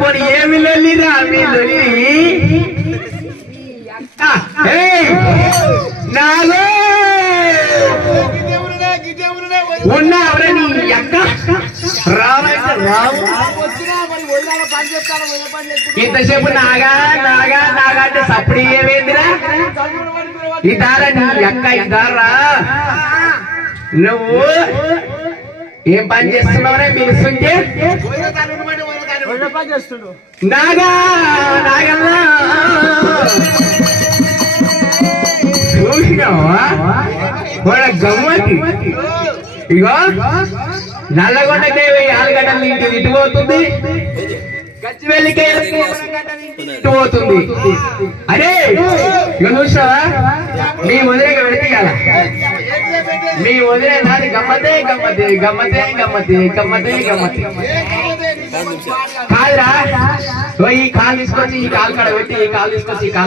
పోనీ ఏమి లొల్లిరా మీ లొల్లి నాలో ఉన్నావరా నీ అక్క రావంటే రావు ఇంతసేపు నాగా నాగా నాగా అంటే సప్పుడు ఏమేందిరా ఇదారా నీ అక్క ఇదారా నువ్వు ఏం పని చేస్తున్నావురా పిలుస్తుంటే నాగా నాగల్లా చూసినావా వాళ్ళ గమ్మతి ఇగో నల్లగొండ దేవి ఆలుగడ్డలు ఇంటి ఇటు పోతుంది గచ్చివెల్లికే ఇటు పోతుంది అరే ఇక చూసినావా మీ వదిలే పెడితే కదా మీ వదిలే నాది గమ్మతే గమ్మతే గమ్మతే గమ్మతే గమ్మతే గమ్మతే కాదురా ఈ కాలు తీసుకొచ్చి ఈ కాలు కడ పెట్టి ఈ కాలు తీసుకొచ్చి ఈ కాలు